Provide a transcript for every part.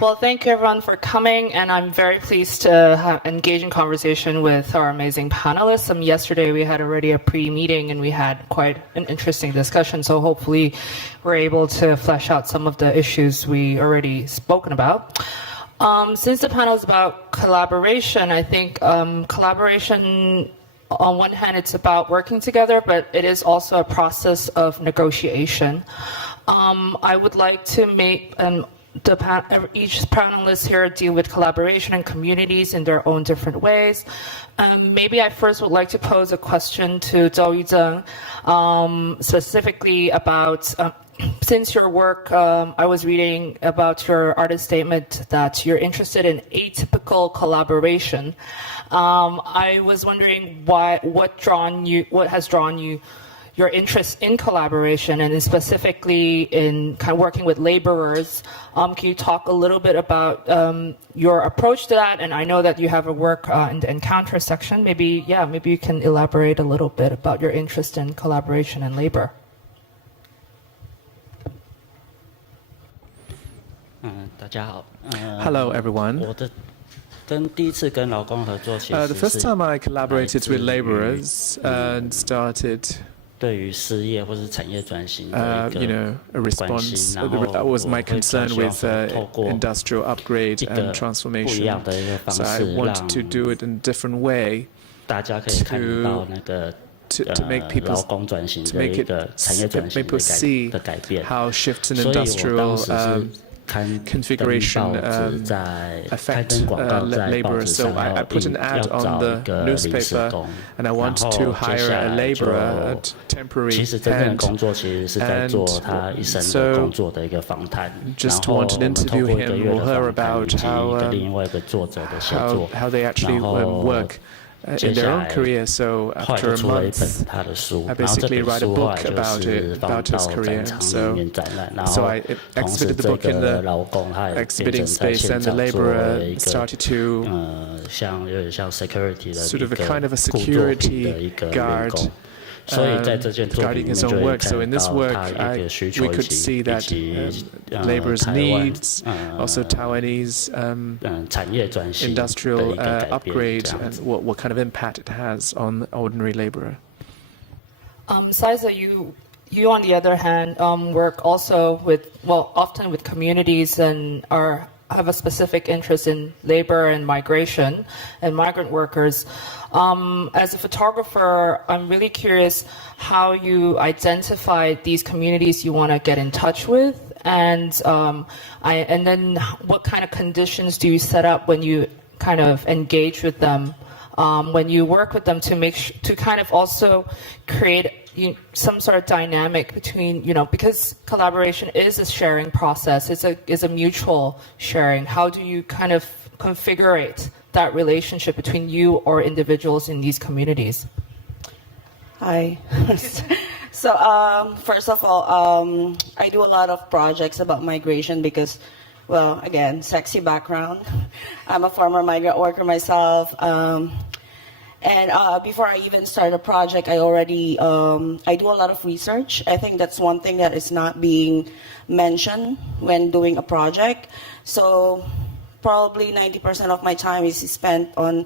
Well, thank you everyone for coming, and I'm very pleased to engage in conversation with our amazing panelists. Yesterday we had already a pre-meeting and we had quite an interesting discussion, so hopefully we're able to flesh out some of the issues we already spoken about. Since the panel is about collaboration, I think collaboration, on one hand, it's about working together, but it is also a process of negotiation. I would like to make each panelist here deal with collaboration and communities in their own different ways. Maybe I first would like to pose a question to Yu-Cheng, specifically about, since your work, I was reading about your artist statement that you're interested in atypical collaboration. I was wondering what has drawn you your interest in collaboration, and specifically in kind of working with laborers. Can you talk a little bit about your approach to that? And I know that you have a work in the encounter section. Maybe you can elaborate a little bit about your interest in collaboration and labor. Hello, everyone. The first time I collaborated with laborers and started a response was my concern with industrial upgrade and transformation. So I wanted to do it in a different way to make people see how shifts in industrial configuration affect laborers. So I put an ad on the newspaper, and I wanted to hire a laborer, a temporary hand, and so just wanted to interview him or her about how they actually work in their own career. So after a month, I basically write a book about his career. So I exhibited the book in the exhibiting space, and the laborer started to sort of a kind of a security guard guarding his own work. So in this work, we could see that laborers' needs, also Taiwanese industrial upgrade, and what kind of impact it has on the ordinary laborer. Xyza, you on the other hand work also often with communities and have a specific interest in labor and migration and migrant workers. As a photographer, I'm really curious how you identify these communities you want to get in touch with, and then what kind of conditions do you set up when you kind of engage with them, when you work with them to kind of also create some sort of dynamic between, because collaboration is a sharing process, it's a mutual sharing. How do you kind of configure that relationship between you or individuals in these communities? Hi. So first of all, I do a lot of projects about migration because, well, again, sexy background. I'm a former migrant worker myself. And before I even start a project, I already I do a lot of research. I think that's one thing that is not being mentioned when doing a project. So probably 90% of my time is spent on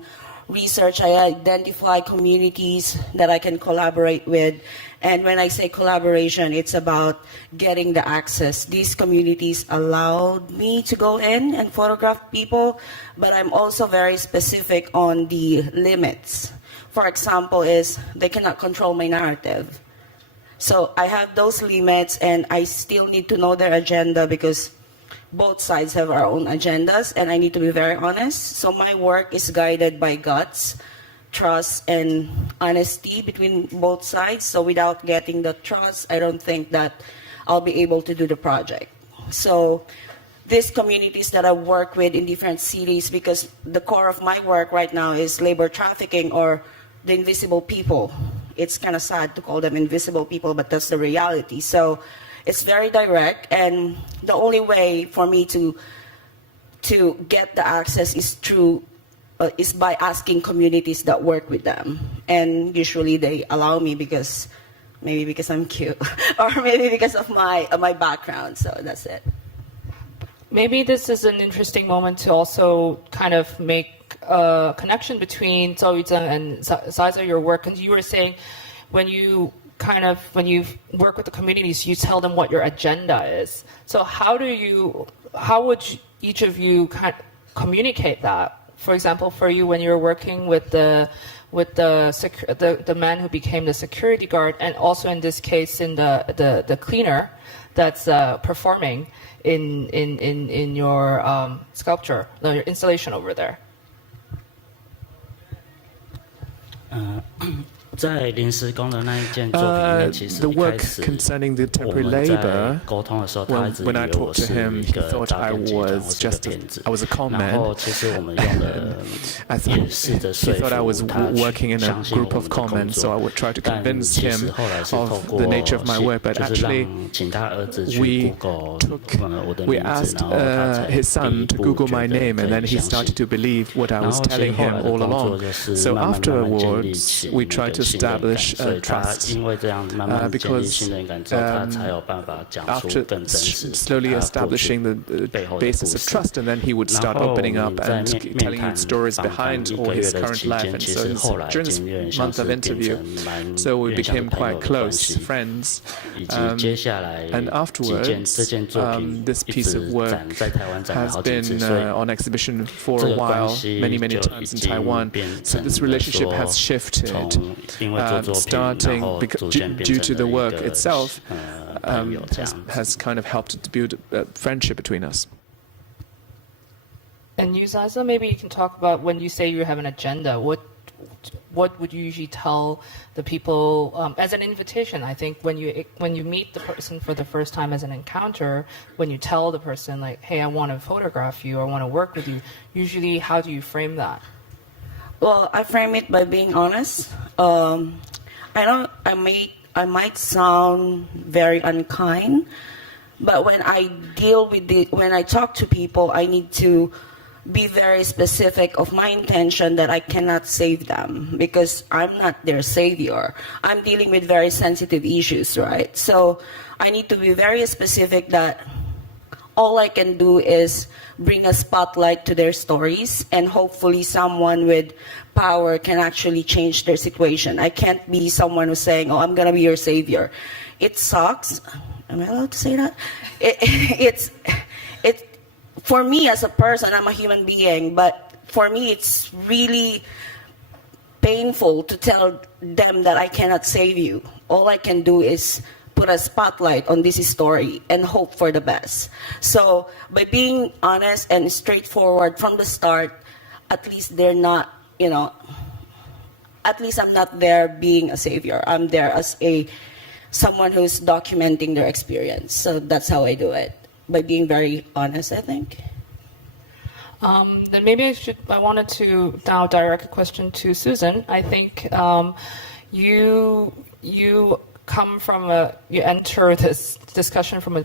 research. I identify communities that I can collaborate with. And when I say collaboration, it's about getting the access. These communities allowed me to go in and photograph people, but I'm also very specific on the limits. For example, is they cannot control my narrative. So I have those limits, and I still need to know their agenda because both sides have our own agendas, and I need to be very honest. So my work is guided by guts, trust, and honesty between both sides. So without getting the trust, I don't think that I'll be able to do the project. So these communities that I work with in different cities, because the core of my work right now is labor trafficking or the invisible people. It's kind of sad to call them invisible people, but that's the reality. So it's very direct, and the only way for me to get the access is is by asking communities that work with them. And usually they allow me maybe because I'm cute or maybe because of my background. So that's it. maybe this is an interesting moment to also kind of make a connection between Yu-Cheng and Xyza, your work. And you were saying when you work with the communities, you tell them what your agenda is. So how would each of you communicate that? For example, for you, when you're working with the man who became the security guard, and also in this case, in the cleaner that's performing in your sculpture, your installation over there. 在临时工的那一件作品里面，其实 the 一 work 开始 concerning the 我 temporary 们在 labor, 沟通的时候，他一直以 when I 为我 talked to 是 him, 一 he 个 thought 诈 I 骗集团，我 was 是个 just 骗子。 I was a con 然 man. 后其实我们用了 I 也试着 he 说 thought I 服 was 他 working in 去 a 相信 group 我 of 们的 con 工 men, so 作 I would try to 但 convince 其实 him 后来是透 of 过 the nature of my work. But 就是 actually, 让请他儿子去 we Google took 我的 we 名字， asked 然后他才 his 第一 son to 步 Google 觉 my 得 name, 可 and then 以 he 相 started 信。 to believe what I 然 was 后其实 telling 后 him 来的 all 工作 along. 就是 So 慢慢建立 afterwards, 起 we 一 tried 个 to 信任感， establish 所 a 以他 trust 因为这样慢慢建立 because 信任感之后，他才有办法讲出 after 更真实 slowly 他过去 establishing the 背后的 basis 故 of 事。 trust, and then he would 然 start 后我 opening 们 up 在 and 面 telling 谈 you stories 访谈 behind 一 all 个月 his 的 current 期 life. 间， And 其 so 实后来 during 已 this 经有点像 month 是 of 变 interview, 成蛮 so we 有点像 became 朋友 quite 的关 close 系， friends. 以及接下来 And 几件 afterwards, 这件作品 this 一 piece 直 of work 展在台湾展了 has 好几 been 次，所以 on exhibition for 这 a 个关 while, 系 many 就 times 已 in 经 Taiwan. 变 So 成 this 了 relationship 说 has shifted, 从因为做作品，然 starting 后逐渐变 due 成 to the 了一 work 个 itself, 朋友这样 has 子。 kind of helped to build a friendship between us. And you, Xyza, maybe you can talk about when you say you have an agenda. What would you usually tell the people as an invitation? I think when you meet the person for the first time as an encounter, when you tell the person like, "Hey, I want to photograph you, or I want to work with you," usually how do you frame that? Well, I frame it by being honest. I might sound very unkind, but when I talk to people, I need to be very specific of my intention that I cannot save them because I'm not their savior. I'm dealing with very sensitive issues, right? So I need to be very specific that all I can do is bring a spotlight to their stories, and hopefully someone with power can actually change their situation. I can't be someone who's saying, "Oh, I'm gonna be your savior." It sucks. Am I allowed to say that? For me as a person, I'm a human being, but for me it's really painful to tell them that I cannot save you. All I can do is put a spotlight on this story and hope for the best. So by being honest and straightforward from the start, at least they're not, at least I'm not there being a savior. I'm there as someone who's documenting their experience. So that's how I do it, by being very honest, I think. Then maybe I wanted to now direct a question to Susan. I think you you enter this discussion from a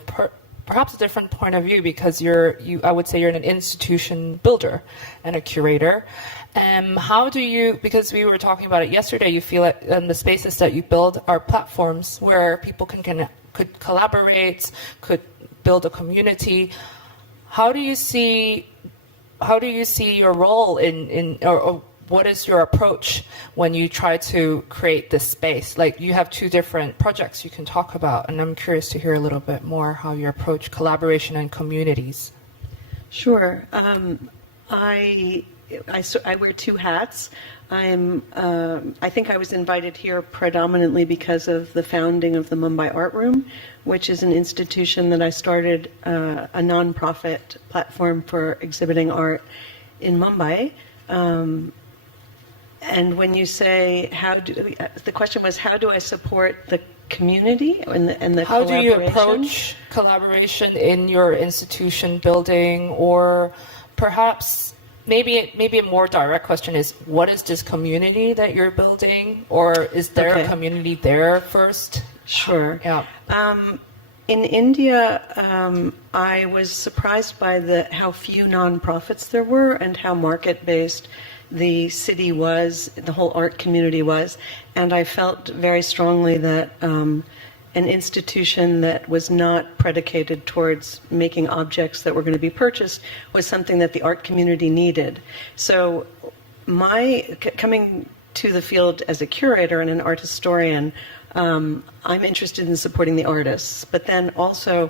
perhaps a different point of view because I would say you're an institution builder and a curator. How do you, because we were talking about it yesterday, you feel like the spaces that you build are platforms where people could collaborate, could build a community. How do you see your role or what is your approach when you try to create this space? Like you have two different projects you can talk about, and I'm curious to hear a little bit more how you approach collaboration and communities. Sure. I wear two hats. I think I was invited here predominantly because of the founding of the Mumbai Art Room, which is an institution that I started, a nonprofit platform for exhibiting art in Mumbai. And when you say the question was, how do I support the community and the how collaboration? do you approach collaboration in your institution building, or perhaps maybe a more direct question is, what is this community that you're building, or is there a community there first? Sure. Yeah. In India, I was surprised by how few nonprofits there were and how market-based the city was, the whole art community was, and I felt very strongly that an institution that was not predicated towards making objects that were going to be purchased was something that the art community needed. So coming to the field as a curator and an art historian, I'm interested in supporting the artists, but then also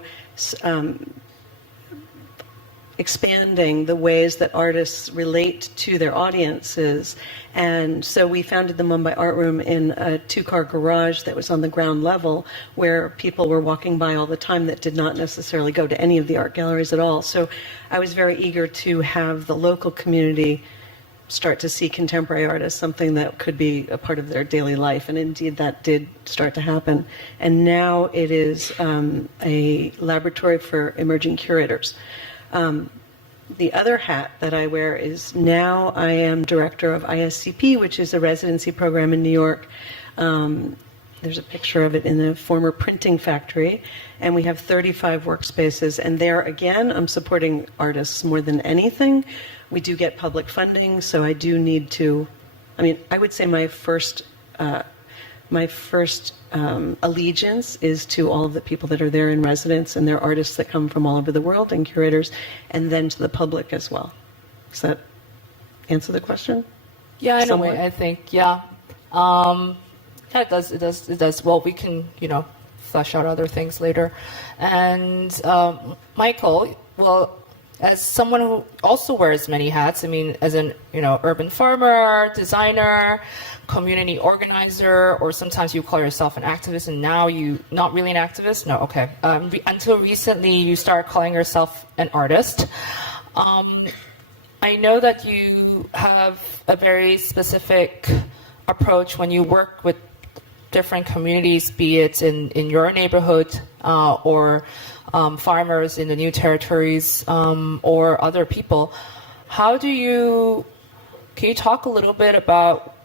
expanding the ways that artists relate to their audiences. And so we founded the Mumbai Art Room in a 2-car garage that was on the ground level, where people were walking by all the time that did not necessarily go to any of the art galleries at all. So I was very eager to have the local community start to see contemporary art as something that could be a part of their daily life. And indeed, that did start to happen. And now it is a laboratory for emerging curators. The other hat that I wear is now I am director of ISCP, which is a residency program in New York. There's a picture of it in the former printing factory, and we have 35 workspaces. And there, again, I'm supporting artists more than anything. We do get public funding, so I do need to, I would say my first allegiance is to all of the people that are there in residence, and they're artists that come from all over the world, and curators, and then to the public as well. Does that answer the question? Yeah, in a way, I think, yeah. It does. Well, we can, flesh out other things later. And Michael, well, as someone who also wears many hats, as an, urban farmer, designer, community organizer, or sometimes you call yourself an activist, and now you, not really an activist? No, okay. Until recently, you started calling yourself an artist. I know that you have a very specific approach when you work with different communities, be it in your neighborhood or farmers in the new territories or other people. Can you talk a little bit about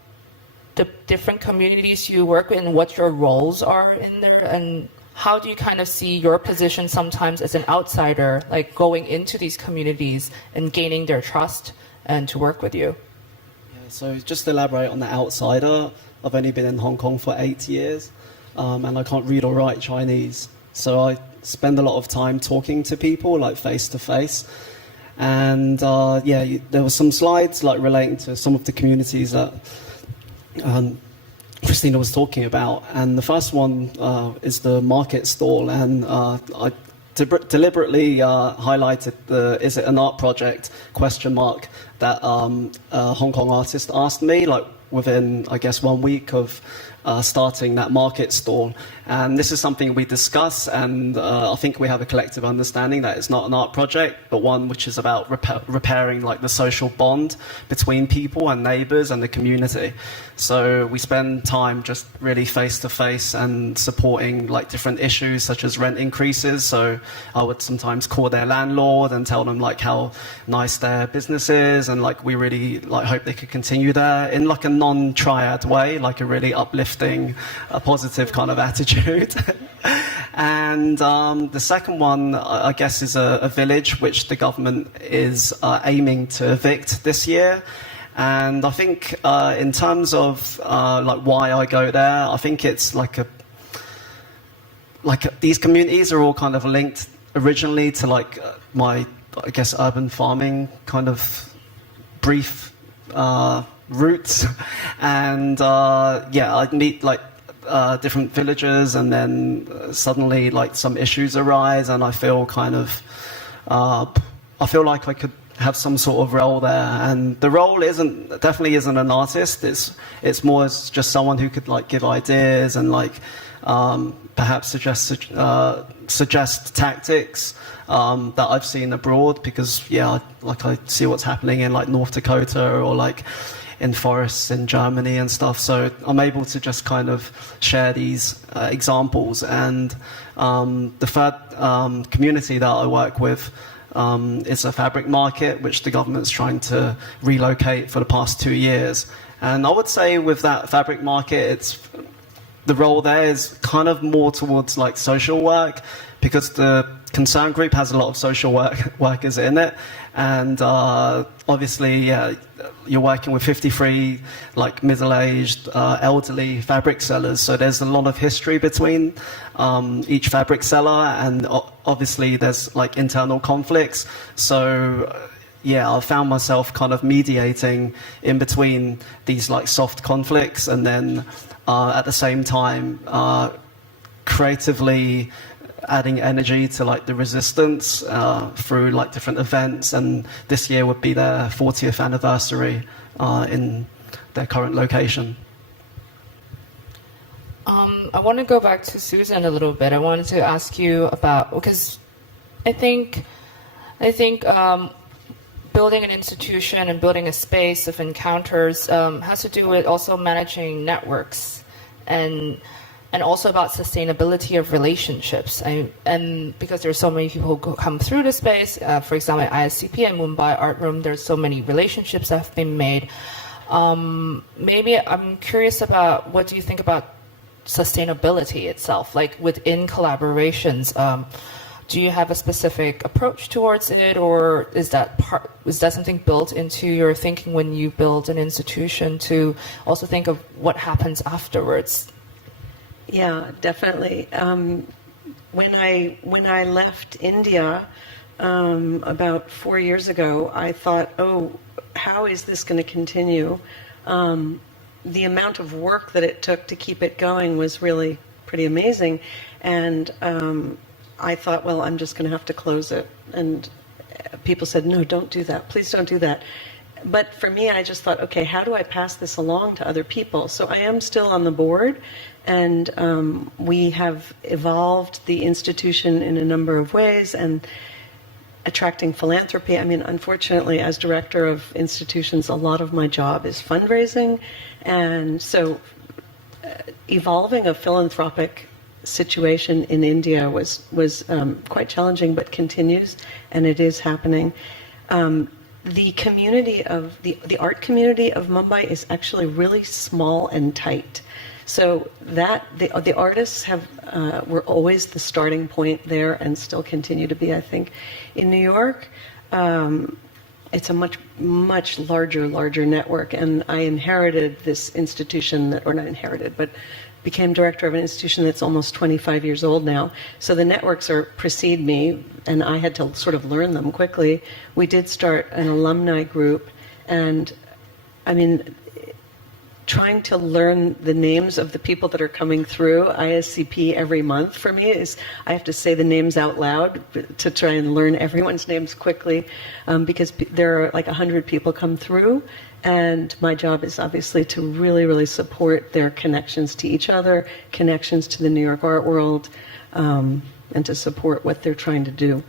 the different communities you work with and what your roles are in there, and how do you kind of see your position sometimes as an outsider, like going into these communities and gaining their trust and to work with you? Yeah, so just to elaborate on the outsider, I've only been in Hong Kong for 8 years, and I can't read or write Chinese. So I spend a lot of time talking to people, like face to face. And there were some slides like relating to some of the communities that Christina was talking about. And the first one is the market stall. And I deliberately highlighted the "is it an art project?" that a Hong Kong artist asked me, like within, I guess, 1 week of starting that market stall. And this is something we discuss, and I think we have a collective understanding that it's not an art project, but one which is about repairing like the social bond between people and neighbors and the community. So we spend time just really face to face and supporting like different issues such as rent increases. So I would sometimes call their landlord and tell them like how nice their business is, and like we really like hope they could continue there in like a non-triad way, like a really uplifting, positive kind of attitude. And the second one, I guess, is a village which the government is aiming to evict this year. And I think in terms of like why I go there, I think it's like these communities are all kind of linked originally to like my, I guess, urban farming kind of brief roots. And I'd meet like different villagers, and then suddenly like some issues arise, and I feel kind of I feel like I could have some sort of role there. And the role definitely isn't an artist. It's more as just someone who could like give ideas and like perhaps suggest tactics that I've seen abroad, because I see what's happening in like North Dakota or like in forests in Germany and stuff. So I'm able to just kind of share these examples. And the third community that I work with is a fabric market, which the government's trying to relocate for the past 2 years. And I would say with that fabric market, the role there is kind of more towards like social work, because the concern group has a lot of social workers in it, and obviously you're working with 53 like middle-aged elderly fabric sellers, so there's a lot of history between each fabric seller, and obviously there's like internal conflicts. So yeah, I found myself kind of mediating in between these like soft conflicts, and then at the same time creatively adding energy to like the resistance through like different events. And this year would be their 40th anniversary in their current location. I want to go back to Susan a little bit. I wanted to ask you about, because I think building an institution and building a space of encounters has to do with also managing networks and also about sustainability of relationships. And because there's so many people who come through the space, for example, at ISCP and Mumbai Art Room, there's so many relationships that have been made. Maybe I'm curious about, what do you think about sustainability itself, like within collaborations? Do you have a specific approach towards it, or is that something built into your thinking when you build an institution, to also think of what happens afterwards? Yeah, definitely. When I left India about 4 years ago, I thought, oh, how is this going to continue? The amount of work that it took to keep it going was really pretty amazing, and I thought, well, I'm just going to have to close it. And people said, no, don't do that. Please don't do that. But for me, I just thought, okay, how do I pass this along to other people? So I am still on the board, and we have evolved the institution in a number of ways and attracting philanthropy. I mean, unfortunately, as director of institutions, a lot of my job is fundraising. And so evolving a philanthropic situation in India was quite challenging, but continues, and it is happening. The community of the art community of Mumbai is actually really small and tight. So that the artists were always the starting point there, and still continue to be, I think. In New York, it's a much larger network, and I inherited this institution or not inherited, but became director of an institution that's almost 25 years old now. So the networks precede me, and I had to sort of learn them quickly. We did start an alumni group, and I mean, trying to learn the names of the people that are coming through ISCP every month for me is, I have to say the names out loud to try and learn everyone's names quickly, because there are like 100 people come through, and my job is obviously to really support their connections to each other, connections to the New York art world, and to support what they're trying to do.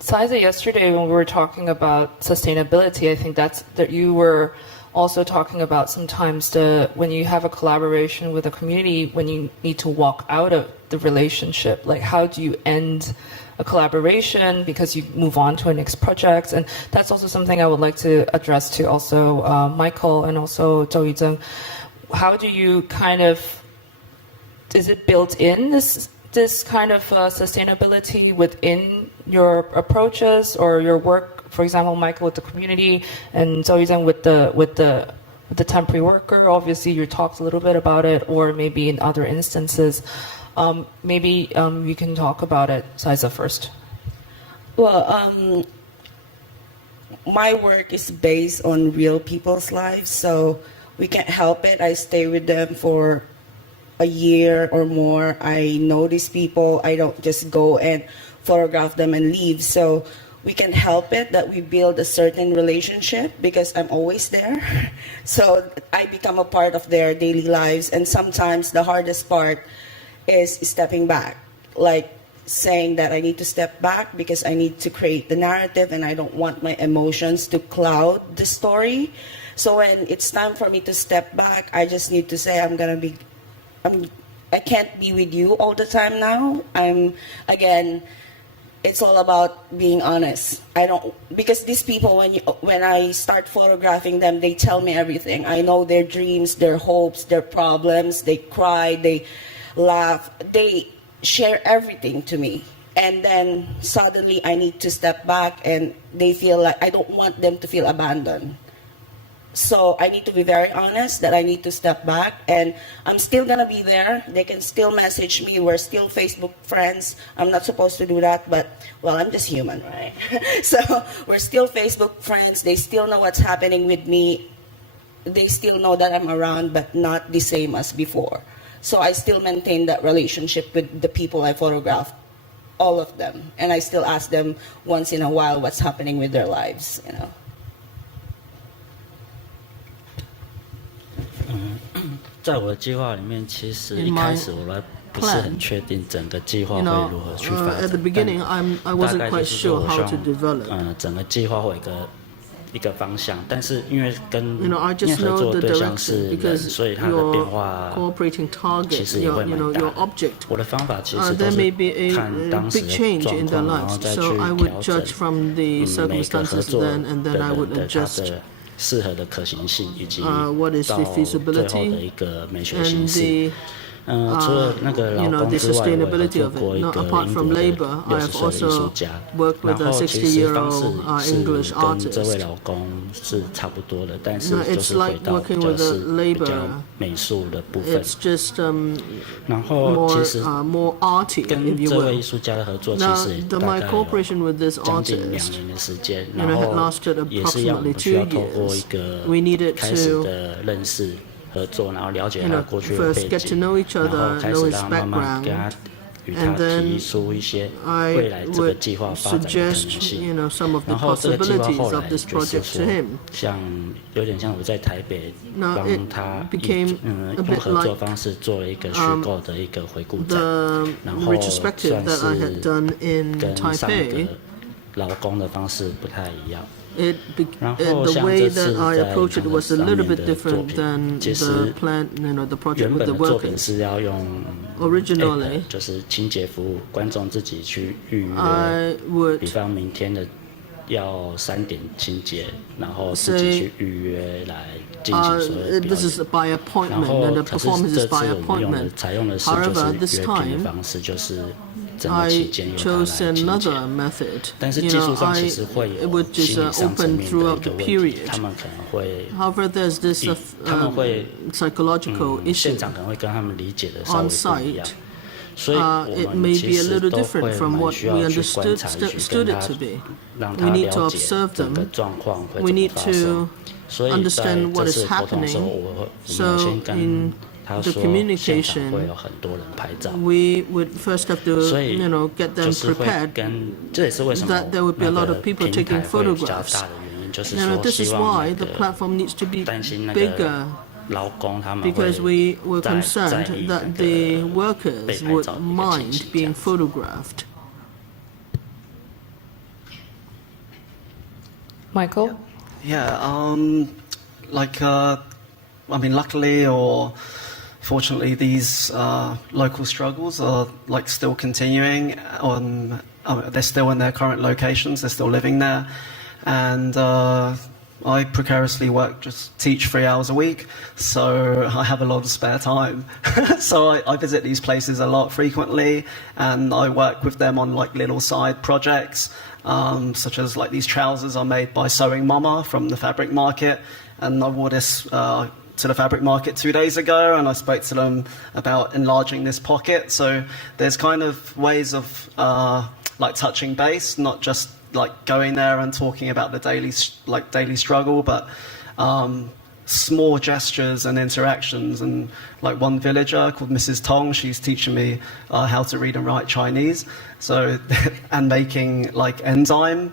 Xyza, yesterday when we were talking about sustainability, I think that you were also talking about sometimes when you have a collaboration with a community, when you need to walk out of the relationship, like how do you end a collaboration because you move on to a next project? And that's also something I would like to address to also Michael and also Yu-Cheng. How do you is it built in, this kind of sustainability within your approaches or your work? For example, Michael with the community and Yu-Cheng with the temporary worker. Obviously, you talked a little bit about it, or maybe in other instances. Maybe you can talk about it, Xyza, first. Well, my work is based on real people's lives, so we can't help it. I stay with them for a year or more. I know these people. I don't just go and photograph them and leave. So we can help it that we build a certain relationship because I'm always there. So I become a part of their daily lives. And sometimes the hardest part is stepping back, like saying that I need to step back because I need to create the narrative and I don't want my emotions to cloud the story. So when it's time for me to step back, I just need to say I can't be with you all the time now. it's all about being honest. I don't, because these people, when I start photographing them, they tell me everything. I know their dreams, their hopes, their problems. They cry, they laugh, they share everything to me. And then suddenly I need to step back, and they feel like I don't want them to feel abandoned. So I need to be very honest that I need to step back, and I'm still gonna be there. They can still message me. We're still Facebook friends. I'm not supposed to do that, but well, I'm just human, right? So we're still Facebook friends. They still know what's happening with me. They still know that I'm around, but not the same as before. So I still maintain that relationship with the people I photographed, all of them, and I still ask them once in a while what's happening with their lives, you know. 在我的计划里面，其实一开始我还不是很确定整个计划会如何去发展。At the beginning, I wasn't quite sure how to develop. 整个计划会有一个方向，但是因为I just 合 know 作 the 对象是 direction 人， because 所以它的变 your 化 cooperating 其 target, 实也会 your 蛮大 your 的。 object. 我的方法其实都 There 是 may be a 看当时 big 的 change 状 in their 况，然后 lives. 再去 So I 调 would 整 judge from the 每个合 circumstances 作 then, and 的 then I 人 would 的他 adjust. 的适合的可行性，以及 What is 到 the 最后 feasibility 的一个美学形 and 式。 除了那个劳 the 工之外，我也合 sustainability 作 of 过 it. 一 Now, 个 apart 英 from 国的 labor, I 60 have 岁的艺术 also 家， worked 然 with a 后其实方 60-year-old 式 English 是跟这位 artist. 劳工是差不多的，但是 No, 就 it's 是回 like 到 working 比较 with a 是比较 labor. 美术的部分。 It's just 然后 more 其实 more arty, 跟 if you 这位 will. 艺术家的合作，其 Now, 实也 the, 大 my 概有 cooperation with this 将近2 artist, 年的时间， you 然 know, had 后 lasted 也是要我 approximately 们需要 2透过一 years. 个 We needed 开始 to 的认识合作，然后了解 you 他 know, 过去的 first 背 get to 景， know each 然后 other, 开 know 始 his 让他慢慢跟他 background, 与他 and then 提出一些 I 未来这个 would 计划发展的可能 suggest, 性。 you know, some of the 然后这个计划 possibilities 后来 of this 就是 project 说 to him. 像有点像我在台北 Now, 帮 it 他 became a 用 bit 合作 like 方式做了一个虚构的一个回顾展， the 然后 retrospective 算 that I 是 had done in 跟上 Taipei. 个劳工的方式不太一样。 The 后像 way 这次 that I 在 approached it 银 was a 行 little 上面 bit 的作 different 品， than 其 the 实 plan, you know, the project 原 with 本 the 的作品 workers. 是要用 Originally, 就是清洁服务，观众自己去预约， I would 比方明天的要3点清洁，然后自己去预约来进行所有的表 this is 演。 by 然 appointment, 后 and the 可是 performance 这 is 次 by 我们 appointment. 采用的是 However, 就 this 是约聘 time 的方式，就是整个 I 期间由他 chose 来清洁。 another method. 但是 You 技术 know, 上 I 其实会有 which 心 is 理上层 open 面的 throughout 一个 the 问题， period. 他们可能会 However, there's this 他们会 psychological issue. 现场可能会跟他们理解的稍微 on 不一样 site.，所以我 It 们 may 其 be a 实 little 都 different 会 from 蛮 what 需 we 要去观察，去 understood 跟 it 他 to be. 让 We 他 need to 了解 observe 整个 them. 状况会 We 怎么 need 发生 to。所以在 understand 这 what is 次沟通的时候， happening. 我们 So 先跟 in 他 the 说，现场 communication, 会有很多人拍照， we would first have to, 所以 you know, get 就 them 是会 prepared. 跟，这也是为什么 that there would be a 那 lot 个 of people 平 taking 台会比较 photographs. 大的原因，就是 You know, 说 this 希 is 望 why 那 the 个 platform needs to be 担心那 bigger. 个劳工他们 Because 会 we were 在 concerned 意 that 那 the 个 workers 被拍 would 照的一个情 mind 形这 being 样子。 photographed. Michael? Yeah, like, I mean, luckily or fortunately, these local struggles are like still continuing. They're still in their current locations. They're still living there, and I precariously work, just teach 3 hours a week, so I have a lot of spare time. So I visit these places a lot frequently, and I work with them on like little side projects, such as like these trousers are made by Sewing Mama from the fabric market, and I wore this to the fabric market 2 days ago, and I spoke to them about enlarging this pocket. So there's kind of ways of like touching base, not just like going there and talking about the daily struggle, but small gestures and interactions. And like one villager called Mrs. Tong, she's teaching me how to read and write Chinese, so and making like enzyme.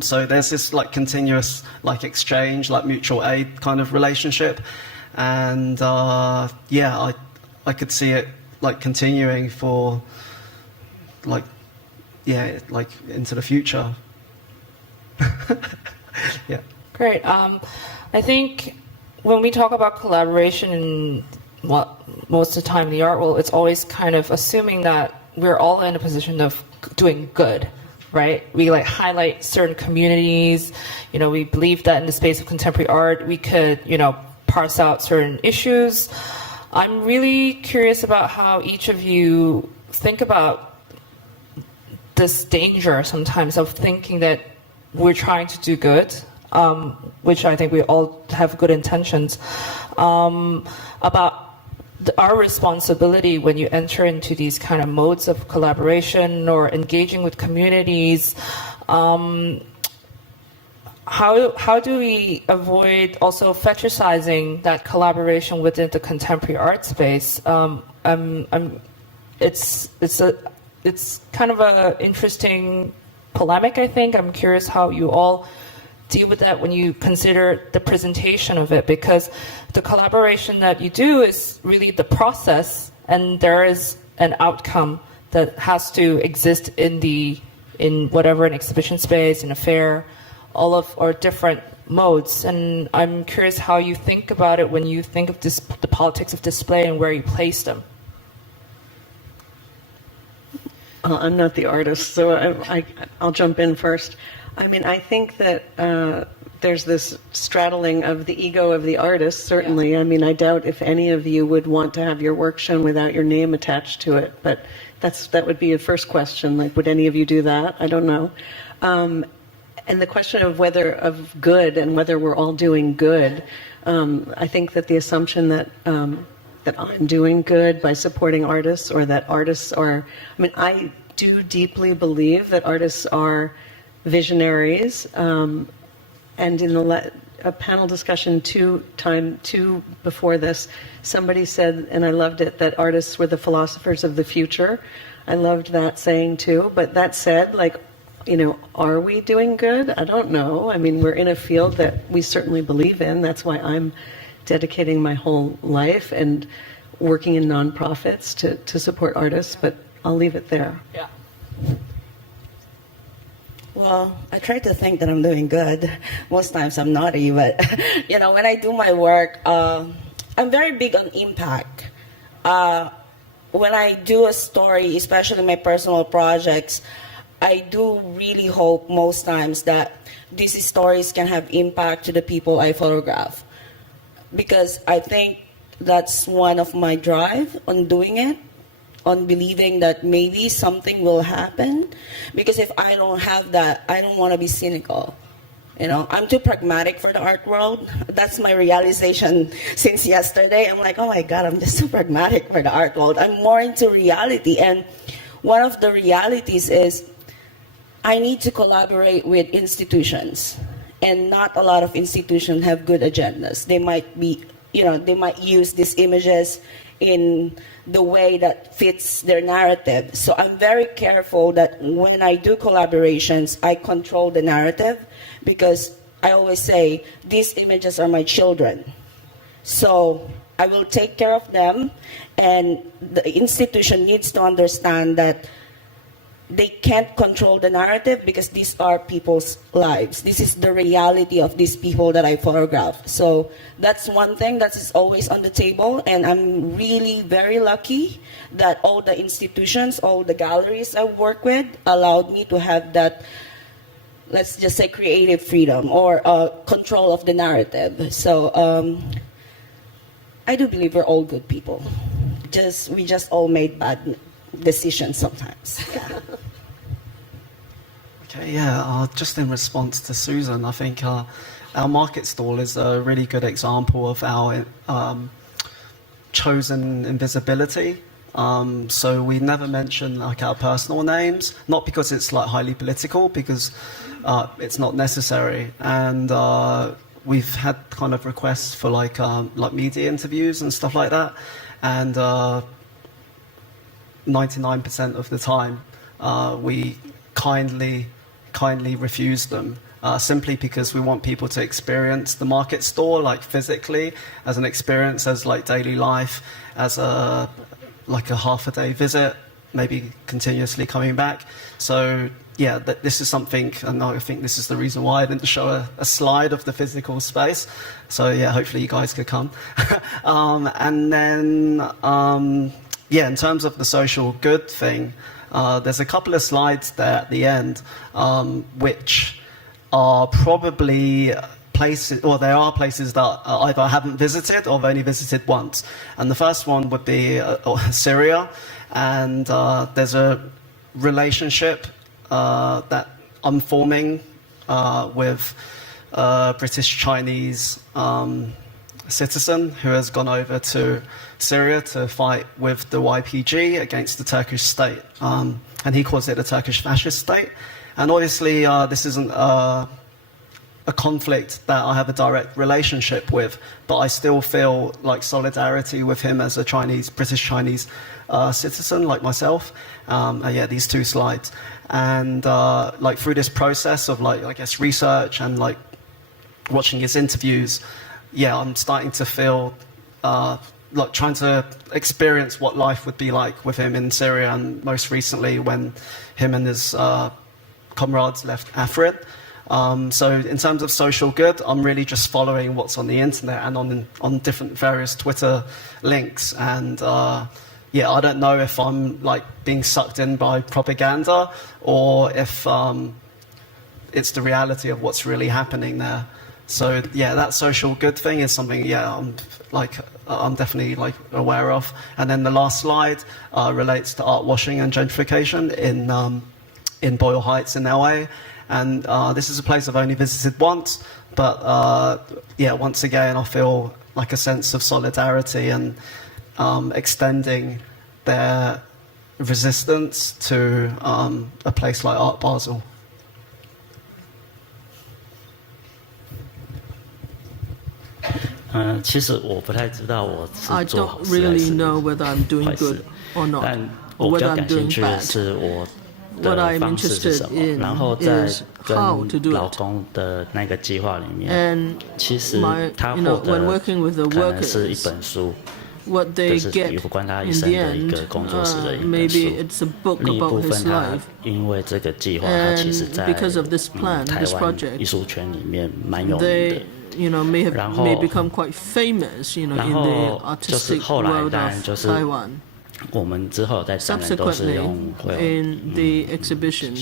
So there's this like continuous like exchange, like mutual aid kind of relationship, and yeah, I could see it like continuing for like, yeah, like into the future. Yeah. Great. I think when we talk about collaboration in most of the time in the art world, it's always kind of assuming that we're all in a position of doing good. right? We like highlight certain communities. You know, we believe that in the space of contemporary art, we could, you know, parse out certain issues. I'm really curious about how each of you think about this danger sometimes of thinking that we're trying to do good, which I think we all have good intentions, about our responsibility when you enter into these kind of modes of collaboration or engaging with communities. How do we avoid also fetishizing that collaboration within the contemporary art space? It's kind of a interesting polemic, I think. I'm curious how you all deal with that when you consider the presentation of it, because the collaboration that you do is really the process, and there is an outcome that has to exist in whatever, an exhibition space, in a fair, all of our different modes. And I'm curious how you think about it when you think of the politics of display and where you place them. I'm not the artist, so I'll jump in first. I mean, I think that there's this straddling of the ego of the artist, certainly. Yeah. I mean, I doubt if any of you would want to have your work shown without your name attached to it, but that would be a first question. Like, would any of you do that? I don't know. And the question of good and whether we're all doing good, I think that the assumption that I'm doing good by supporting artists, or that artists are, I mean, I do deeply believe that artists are visionaries. And in a panel discussion two before this, somebody said, and I loved it, that artists were the philosophers of the future. I loved that saying too. But that said, like, you know, are we doing good? I don't know. I mean, we're in a field that we certainly believe in. That's why I'm dedicating my whole life and working in nonprofits to support artists. But I'll leave it there. Yeah. Well, I try to think that I'm doing good. Most times I'm naughty, but you know, when I do my work, I'm very big on impact. When I do a story, especially my personal projects, I do really hope most times that these stories can have impact to the people I photograph, because I think that's one of my drive on doing it, on believing that maybe something will happen. Because if I don't have that, I don't want to be cynical. You know, I'm too pragmatic for the art world. That's my realization since yesterday. I'm like, oh my God, I'm just too pragmatic for the art world. I'm more into reality. And one of the realities is I need to collaborate with institutions. And not a lot of institutions have good agendas. They might be, you know, they might use these images in the way that fits their narrative. So I'm very careful that when I do collaborations, I control the narrative, because I always say, these images are my children. So I will take care of them, and the institution needs to understand that they can't control the narrative, because these are people's lives. This is the reality of these people that I photograph. So that's one thing that is always on the table, and I'm really very lucky that all the institutions, all the galleries I work with allowed me to have that, let's just say, creative freedom or control of the narrative. So I do believe we're all good people. We just all made bad decisions sometimes. Yeah. Okay, yeah. Just in response to Susan, I think our market stall is a really good example of our chosen invisibility. So we never mention like our personal names, not because it's like highly political, because it's not necessary. And we've had kind of requests for like media interviews and stuff like that, and 99% of the time we kindly refuse them, simply because we want people to experience the market store like physically, as an experience, as like daily life, as a half a day visit, maybe continuously coming back. So yeah, this is something, and I think this is the reason why I didn't show a slide of the physical space. So yeah, hopefully you guys could come. And then yeah, in terms of the social good thing, there's a couple of slides there at the end, which are probably places, or there are places that either I haven't visited or I've only visited once. And the first one would be Syria, and there's a relationship that I'm forming with a British-Chinese citizen who has gone over to Syria to fight with the YPG against the Turkish state. And he calls it a Turkish fascist state. And obviously, this isn't a conflict that I have a direct relationship with, but I still feel like solidarity with him as a British-Chinese citizen like myself. Yeah, these two slides. And like through this process of like, I guess, research and like watching his interviews, yeah, I'm starting to feel like trying to experience what life would be like with him in Syria, and most recently when him and his comrades left Afrin. So in terms of social good, I'm really just following what's on the internet and on different various Twitter links. And yeah, I don't know if I'm like being sucked in by propaganda or if it's the reality of what's really happening there. So yeah, that social good thing is something, yeah, I'm definitely like aware of. And then the last slide relates to art washing and gentrification in Boyle Heights in LA. And this is a place I've only visited once, but yeah, once again, I feel like a sense of solidarity and extending their resistance to a place like Art Basel. I don't really know whether I'm doing good or not, or whether I'm doing bad. What I'm interested in is how to do it. And when working with the workers, what they get in the end, maybe it's a book about his life. And because of this plan, this project, they may become quite famous, in the artistic world of Taiwan. Subsequently, in the exhibition,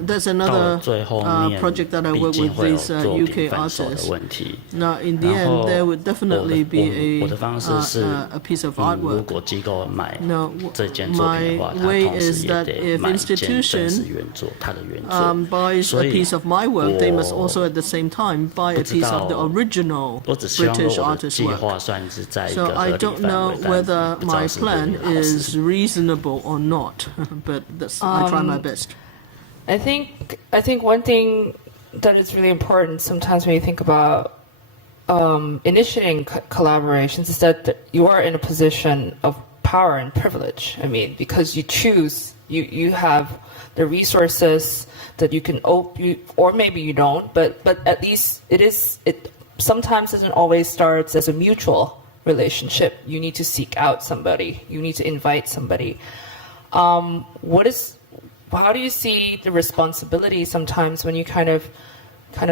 there's another project that I work with these UK artists. Now, in the end, there would definitely be a piece of artwork. Now, my way is that if institution buys a piece of my work, they must also at the same time buy a piece of the original British artist's work. So I don't know whether my plan is reasonable or not, but I try my best. I think one thing that is really important sometimes when you think about initiating collaborations is that you are in a position of power and privilege. I mean, because you choose, you have the resources that you can or maybe you don't, but at least it sometimes doesn't always starts as a mutual relationship. You need to seek out somebody. You need to invite somebody. How do you see the responsibility sometimes when you kind of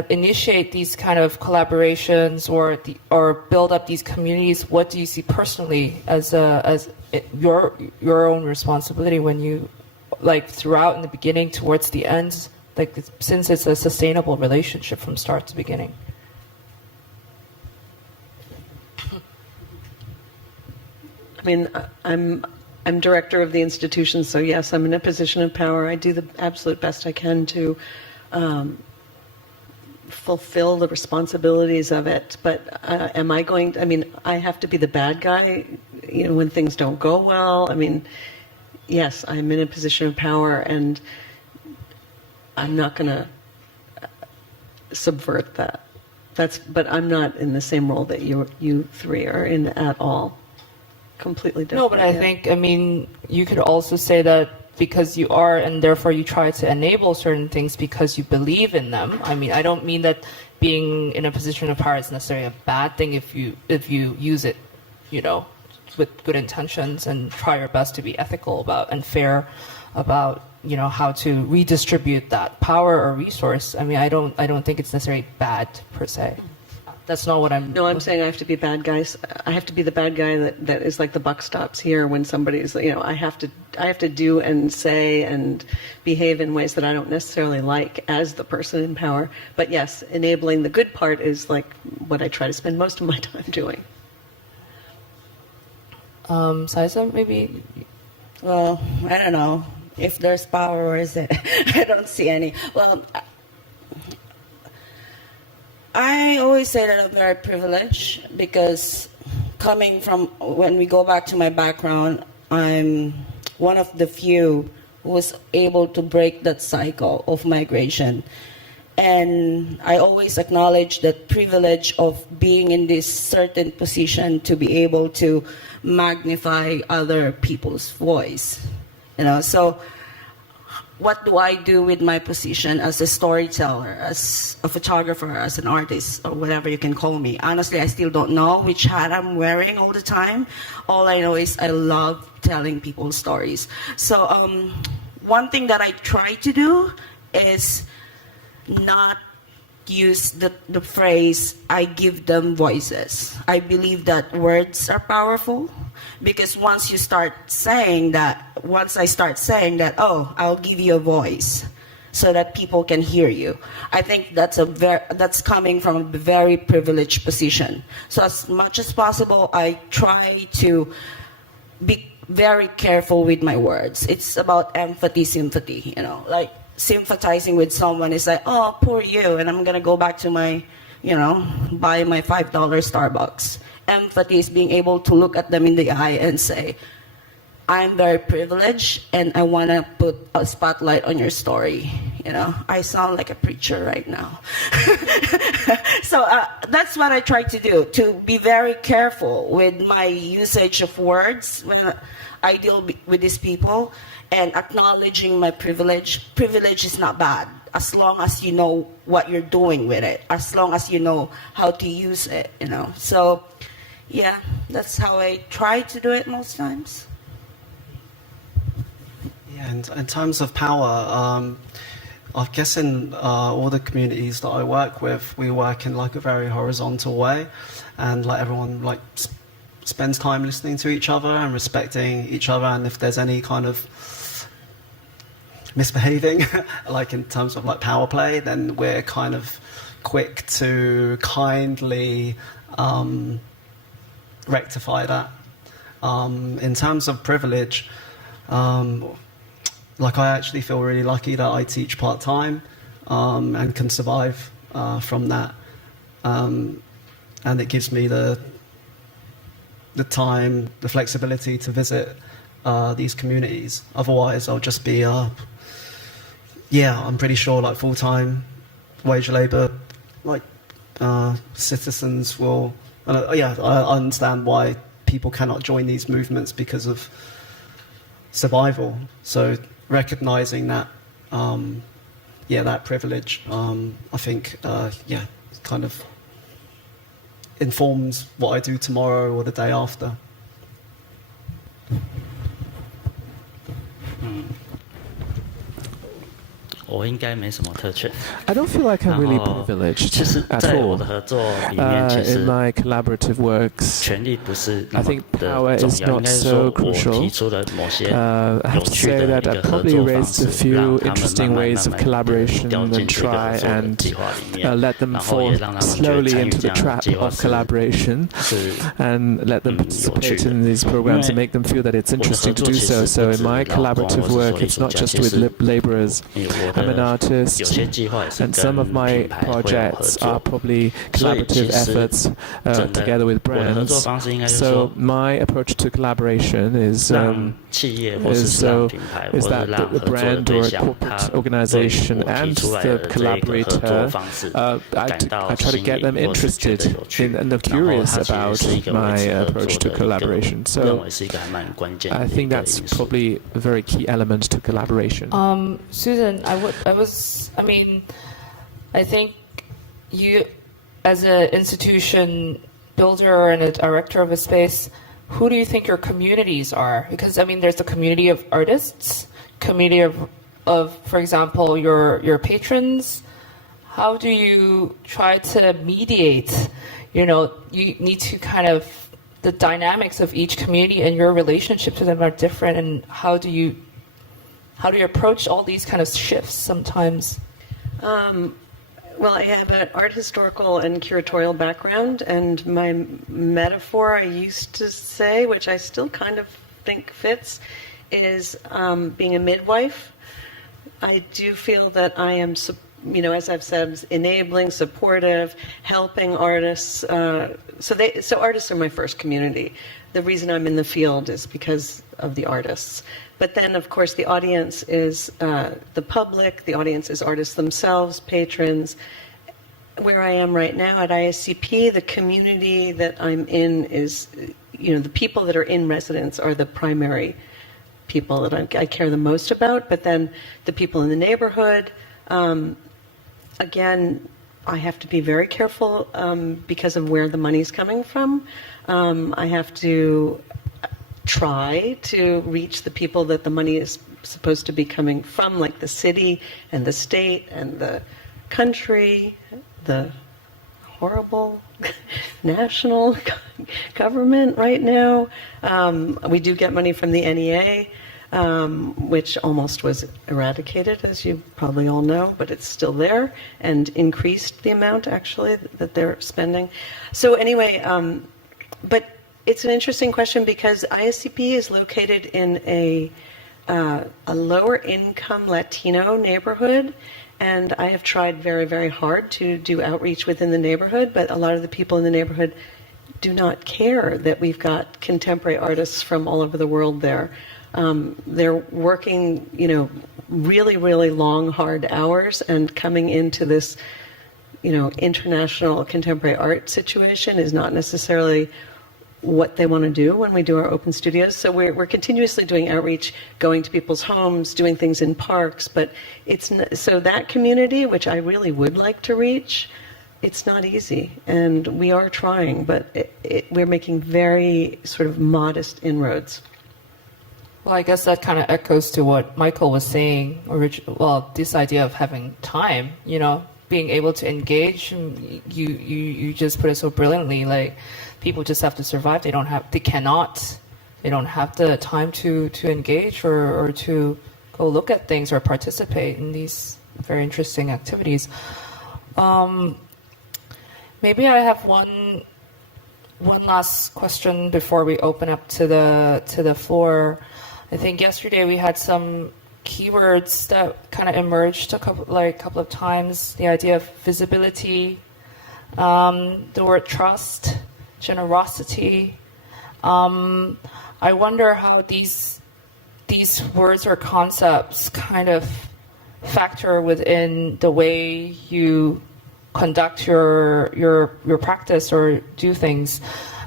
initiate these kind of collaborations or build up these communities? What do you see personally as your own responsibility when you, like, throughout in the beginning towards the end, like, since it's a sustainable relationship from start to beginning? I mean, I'm director of the institution, so yes, I'm in a position of power. I do the absolute best I can to fulfill the responsibilities of it. But am I going to, I have to be the bad guy, when things don't go well? I mean, yes, I'm in a position of power, and I'm not going to subvert that. But I'm not in the same role that you three are in at all. Completely different. No, but I think, you could also say that because you are, and therefore you try to enable certain things because you believe in them. I don't mean that being in a position of power is necessarily a bad thing if you use it, with good intentions and try our best to be ethical about and fair about how to redistribute that power or resource. I mean, I don't think it's necessarily bad per se. That's not what I'm. No, I'm saying I have to be bad guys. I have to be the bad guy that is like the buck stops here when somebody's, I have to do and say and behave in ways that I don't necessarily like as the person in power. But yes, enabling the good part is like what I try to spend most of my time doing. Xyza, maybe. Well, I don't know if there's power or is it. I don't see any. Well, I always say that I'm very privileged because coming from, when we go back to my background, I'm one of the few who was able to break that cycle of migration. And I always acknowledge that privilege of being in this certain position to be able to magnify other people's voice. So what do I do with my position as a storyteller, as a photographer, as an artist, or whatever you can call me? Honestly, I still don't know which hat I'm wearing all the time. All I know is I love telling people stories. So one thing that I try to do is not use the phrase, I give them voices. I believe that words are powerful because once I start saying that, oh, I'll give you a voice so that people can hear you. I think that's coming from a very privileged position. So as much as possible, I try to be very careful with my words. It's about empathy, sympathy, like sympathizing with someone is like, oh, poor you, and I'm gonna go back to my, buy my $5 Starbucks. Empathy is being able to look at them in the eye and say, I'm very privileged and I wanna put a spotlight on your story. I sound like a preacher right now. So that's what I try to do, to be very careful with my usage of words when I deal with these people. And acknowledging my privilege. Privilege is not bad as long as you know what you're doing with it, as long as you know how to use it, So, yeah, that's how I try to do it most times. Yeah, and in terms of power, I guess in all the communities that I work with, we work in like a very horizontal way, and like everyone spends time listening to each other and respecting each other, and if there's any kind of misbehaving, like in terms of like power play, then we're kind of quick to kindly rectify that. In terms of privilege, like I actually feel really lucky that I teach part-time and can survive from that. And it gives me the time, the flexibility to visit these communities. Otherwise, I'll just be, I'm pretty sure like full-time wage labour, like citizens will, I understand why people cannot join these movements because of survival. So recognising that, that privilege, I think, kind of informs what I do tomorrow or the day after. I don't feel like I'm really privileged at all. In my collaborative works, I think power is not so crucial. I have to say that I probably raised a few interesting ways of collaboration and try and let them fall slowly into the trap of collaboration and let them participate in these programs and make them feel that it's interesting to do so. So in my collaborative work, it's not just with laborers. I'm an artist, and some of my projects are probably collaborative efforts together with brands. So my approach to collaboration is that the brand or a corporate organization and the collaborator, I try to get them interested in and they're curious about my approach to collaboration. So I think that's probably a very key element to collaboration. Susan, I think you, as an institution builder and a director of a space, who do you think your communities are? Because I mean, there's the community of artists, community of for example, your patrons. How do you try to mediate? You know, you need to kind of, the dynamics of each community and your relationship to them are different. And how do you approach all these kind of shifts sometimes? Well, I have an art historical and curatorial background, and my metaphor I used to say, which I still kind of think fits, is being a midwife. I do feel that I am, you know, as I've said, enabling, supportive, helping artists. So artists are my first community. The reason I'm in the field is because of the artists. But then, of course, the audience is the public. The audience is artists themselves, patrons. Where I am right now at ISCP, the community that I'm in is, you know, the people that are in residence are the primary people that I care the most about. But then the people in the neighborhood, again, I have to be very careful because of where the money's coming from. I have to try to reach the people that the money is supposed to be coming from, like the city and the state and the country, the horrible national government right now. We do get money from the NEA, which almost was eradicated, as you probably all know, but it's still there and increased the amount, actually, that they're spending. So anyway, but it's an interesting question because ISCP is located in a lower income Latino neighborhood, and I have tried very, very hard to do outreach within the neighborhood, but a lot of the people in the neighborhood do not care that we've got contemporary artists from all over the world there. They're working, you know, really, really long, hard hours, and coming into this, you know, international contemporary art situation is not necessarily what they want to do when we do our open studios. So we're continuously doing outreach, going to people's homes, doing things in parks, but so that community, which I really would like to reach, it's not easy, and we are trying, but we're making very sort of modest inroads. Well, I guess that kind of echoes to what Michael was saying. Well, this idea of having time, you know, being able to engage. You just put it so brilliantly. Like, people just have to survive. They don't have the time to engage or to go look at things or participate in these very interesting activities. Maybe I have one last question before we open up to the floor. I think yesterday we had some keywords that kind of emerged a couple of times. The idea of visibility, the word trust, generosity. I wonder how these words or concepts kind of factor within the way you conduct your practice or do things.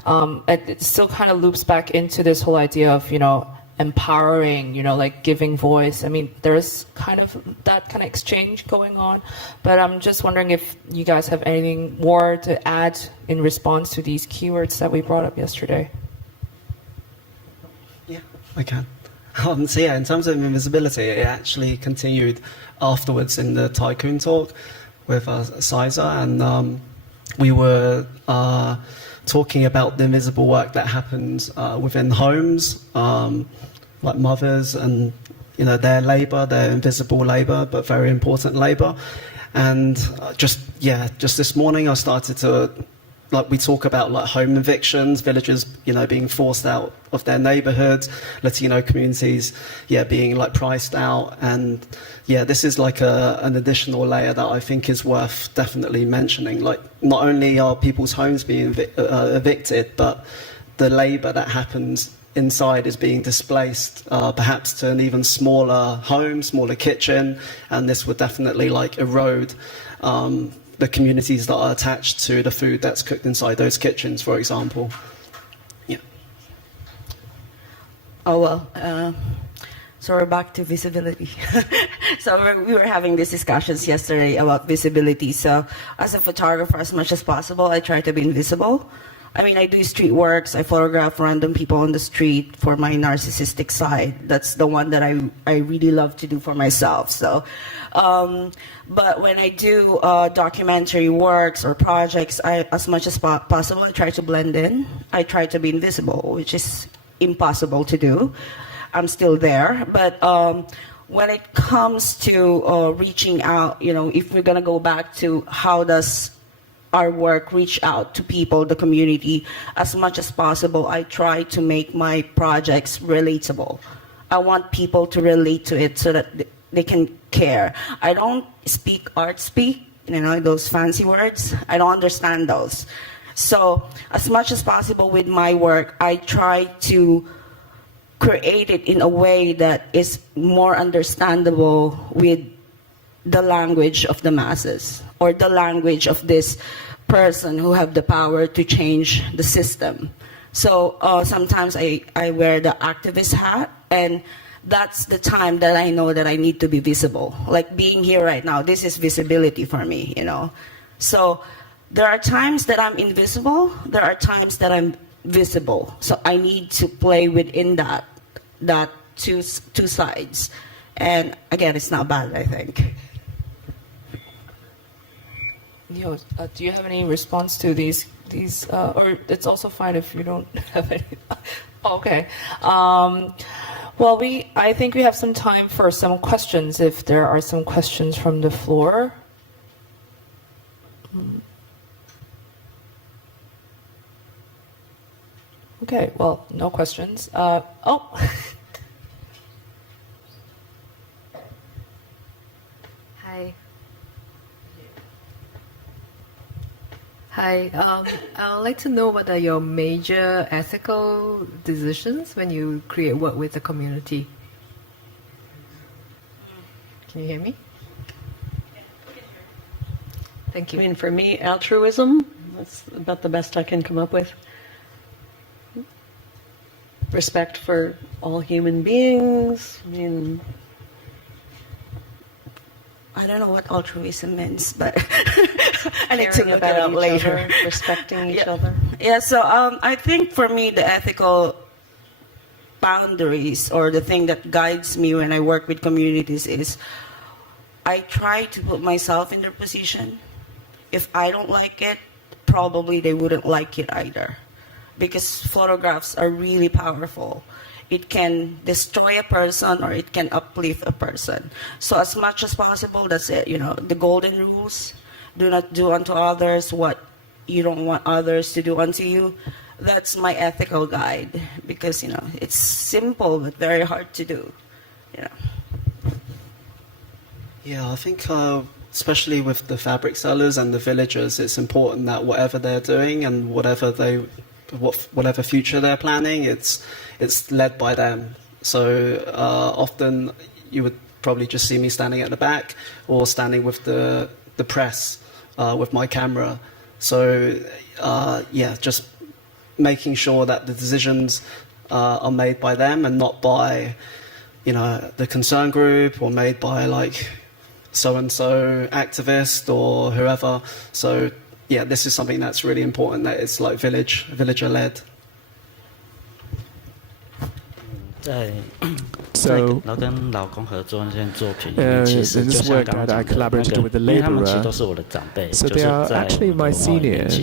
It still kind of loops back into this whole idea of, you know, empowering, you know, like giving voice. I mean, there's kind of that kind of exchange going on, but I'm just wondering if you guys have anything more to add in response to these keywords that we brought up yesterday. Yeah, I can. So yeah, in terms of invisibility, it actually continued afterwards in the Tycoon talk with Xyza, and we were talking about the invisible work that happens within homes, like mothers and, you know, their labour, their invisible labour, but very important labour. And just this morning I started to, like, we talk about like home evictions, villagers, you know, being forced out of their neighbourhoods, Latino communities, being like priced out. And this is like an additional layer that I think is worth definitely mentioning. Like, not only are people's homes being evicted, but the labour that happens inside is being displaced, perhaps to an even smaller home, smaller kitchen, and this would definitely like erode the communities that are attached to the food that's cooked inside those kitchens, for example. Yeah. Oh, well, so we're back to visibility. So we were having these discussions yesterday about visibility. So as a photographer, as much as possible, I try to be invisible. I mean, I do street works. I photograph random people on the street for my narcissistic side. That's the one that I really love to do for myself. So, but when I do documentary works or projects, as much as possible, I try to blend in. I try to be invisible, which is impossible to do. I'm still there, but when it comes to reaching out, if we're gonna go back to how does our work reach out to people, the community, as much as possible, I try to make my projects relatable. I want people to relate to it so that they can care. I don't speak art speak, those fancy words. I don't understand those. So as much as possible with my work, I try to create it in a way that is more understandable with the language of the masses or the language of this person who have the power to change the system. So sometimes I wear the activist hat, and that's the time that I know that I need to be visible. Like being here right now, this is visibility for me, So there are times that I'm invisible, there are times that I'm visible. So I need to play within that two sides. And again, it's not bad, I think. Do you have any response to these or it's also fine if you don't have any? Okay. Well, I think we have some time for some questions, if there are some questions from the floor. Okay, well, no questions. Hi, I would like to know what are your major ethical decisions when you create work with the community? Can you hear me? Thank you. I mean, for me, altruism, that's about the best I can come up with. Respect for all human beings. I mean, I don't know what altruism means, but I need to look it up later. Respecting each other. Yeah, so I think for me, the ethical boundaries or the thing that guides me when I work with communities is I try to put myself in their position. If I don't like it, probably they wouldn't like it either. Because photographs are really powerful. It can destroy a person or it can uplift a person. So as much as possible, that's it. The golden rules: do not do unto others what you don't want others to do unto you. That's my ethical guide because it's simple but very hard to do. Yeah, I think especially with the fabric sellers and the villagers, it's important that whatever they're doing and whatever future they're planning, it's led by them. So often you would probably just see me standing at the back or standing with the press with my camera. So just making sure that the decisions are made by them and not by the concern group or made by like so-and-so activist or whoever. So yeah, this is something that's really important, that it's like villager-led. So, in this work that I collaborated with the laborer, so they are actually my seniors,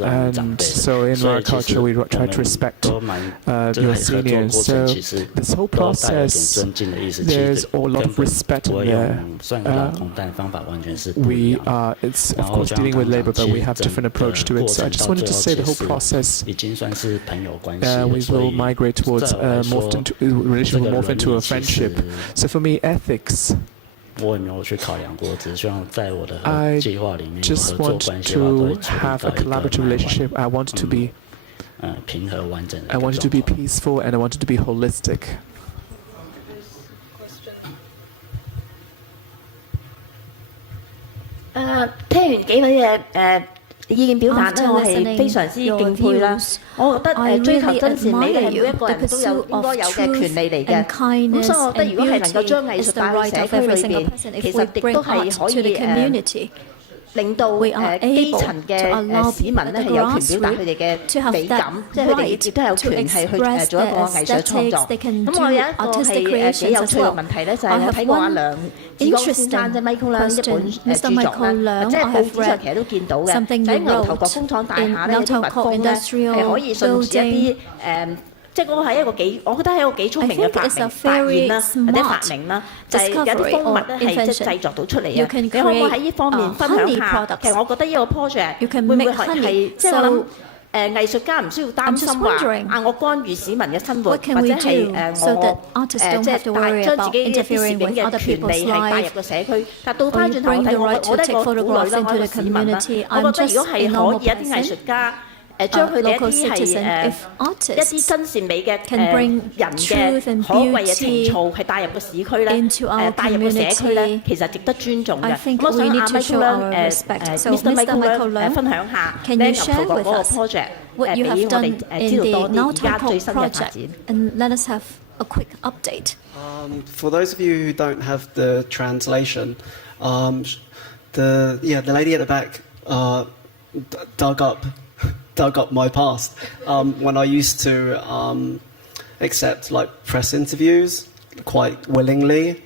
and so in our culture we try to respect your seniors. So this whole process, there's a lot of respect in there. It's of course dealing with labor, but we have different approach to it. So I just wanted to say the whole process, we will migrate towards relation will morph into a friendship. So for me, ethics, I just want to have a collaborative relationship. I want it to be peaceful, and I want it to be holistic. 令到基層嘅市民咧係有權表達佢哋嘅美感，即係佢哋亦都有權係去做一個藝術創作。咁我有一個係幾有趣嘅問題咧，就係我睇過阿梁志剛先生即係 Michael 梁一本著作啦，即係報紙上其實都見到嘅，喺牛頭角工廠大廈咧有啲蜜蜂咧係可以順住一啲即係嗰個係一個幾，我覺得係一個幾聰明嘅發現啦，或者發明啦，就係有啲蜂蜜咧係即係製作到出嚟啊！你可唔可以喺呢方面分享下？其實我覺得呢個 project 會唔會係即係我諗藝術家唔需要擔心話我干預市民嘅生活，或者係我即係將自己一啲攝影嘅權利係帶入個社區。但倒翻轉頭我睇我覺得個婦女啦，我個市民啦，我覺得如果係可以一啲藝術家。將佢哋一啲係一啲真善美嘅人嘅可貴嘅情操係帶入個市區咧，帶入個社區咧，其實值得尊重嘅。咁我想阿 Mr. Michael 分享下咧牛頭角嗰個 project 俾我哋知道多啲而家最新嘅發展。For those of you who don't have the translation, the lady at the back dug up my past when I used to accept like press interviews quite willingly,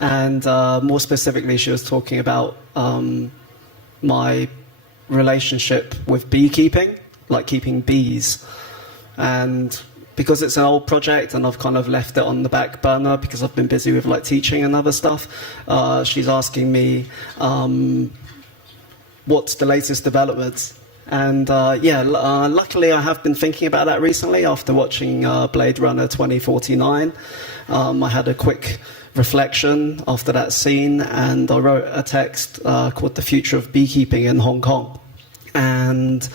and more specifically, she was talking about my relationship with beekeeping, like keeping bees, and because it's an old project and I've kind of left it on the back burner because I've been busy with like teaching and other stuff, she's asking me what's the latest developments. And luckily I have been thinking about that recently after watching Blade Runner 2049. I had a quick reflection after that scene, and I wrote a text called The Future of Beekeeping in Hong Kong. And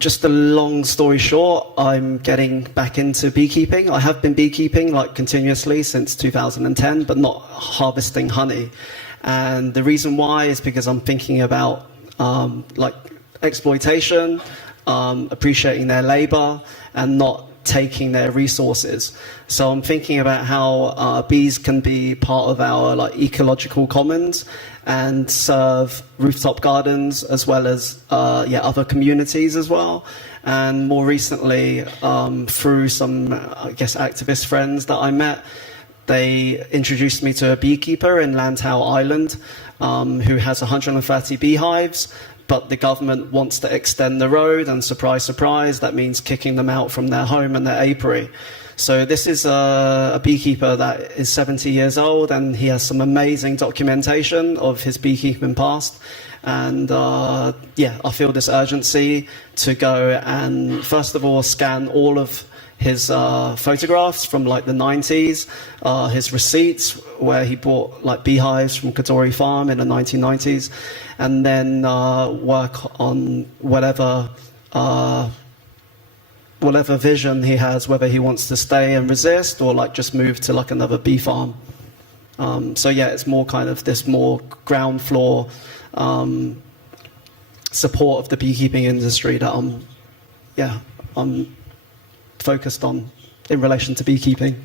just a long story short, I'm getting back into beekeeping. I have been beekeeping like continuously since 2010, but not harvesting honey. And the reason why is because I'm thinking about like exploitation, appreciating their labour, and not taking their resources. So I'm thinking about how bees can be part of our like ecological commons and serve rooftop gardens as well as other communities as well. And more recently, through some I guess activist friends that I met, they introduced me to a beekeeper in Lantau Island who has 130 beehives, but the government wants to extend the road, and surprise, surprise, that means kicking them out from their home and their apiary. So this is a beekeeper that is 70 years old, and he has some amazing documentation of his beekeeping past. And I feel this urgency to go and first of all scan all of his photographs from like the 90s, his receipts where he bought like beehives from Curatorial farm in the 1990s, and then work on whatever vision he has, whether he wants to stay and resist or like just move to like another bee farm. It's more kind of this more ground floor support of the beekeeping industry that I'm focused on in relation to beekeeping.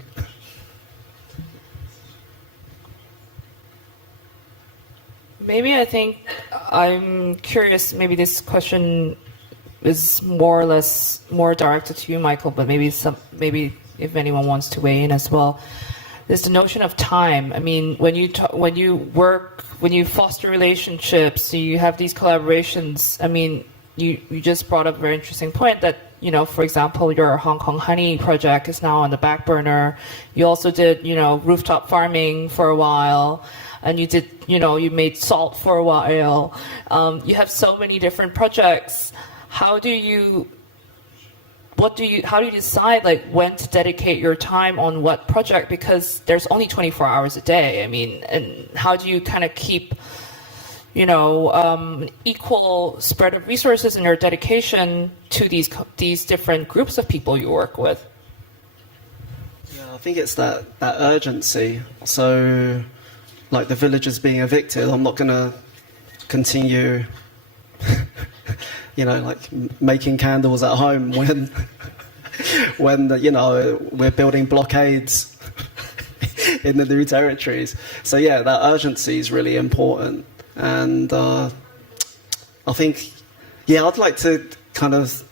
Maybe I think I'm curious, maybe this question is more or less more directed to you, Michael, but maybe if anyone wants to weigh in as well. There's the notion of time. I mean, when you foster relationships, you have these collaborations. I mean, you just brought up a very interesting point that, you know, for example, your Hong Kong honey project is now on the back burner. You also did, rooftop farming for a while, and you did, you made salt for a while. You have so many different projects. How do you decide like when to dedicate your time on what project? Because there's only 24 hours a day. I mean, and how do you kind of keep, equal spread of resources and your dedication to these different groups of people you work with? Yeah, I think it's that urgency. So, like the villagers being evicted, I'm not going to continue, like making candles at home when we're building blockades in the new territories. So yeah, that urgency is really important. And I think, I'd like to kind of,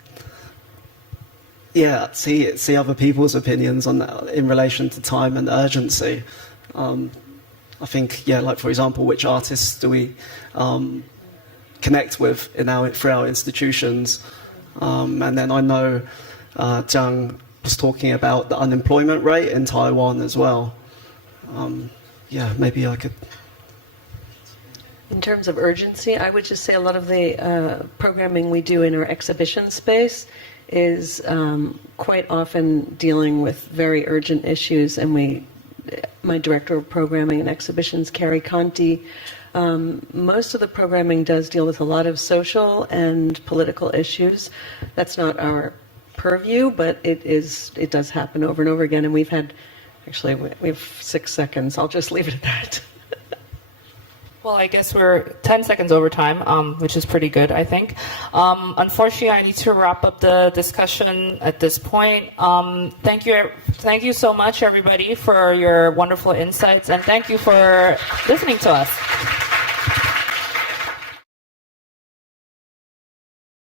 see other people's opinions on that in relation to time and urgency. I think, like, for example, which artists do we connect with through our institutions? And then I know Zhang was talking about the unemployment rate in Taiwan as well. Maybe I could... In terms of urgency, I would just say a lot of the programming we do in our exhibition space is quite often dealing with very urgent issues, and my director of programming and exhibitions, Carrie Conti, most of the programming does deal with a lot of social and political issues. That's not our purview, but it does happen over and over again, and we have 6 seconds. I'll just leave it at that. Well, I guess we're 10 seconds over time, which is pretty good, I think. Unfortunately, I need to wrap up the discussion at this point. Thank you so much, everybody, for your wonderful insights, and thank you for listening to us.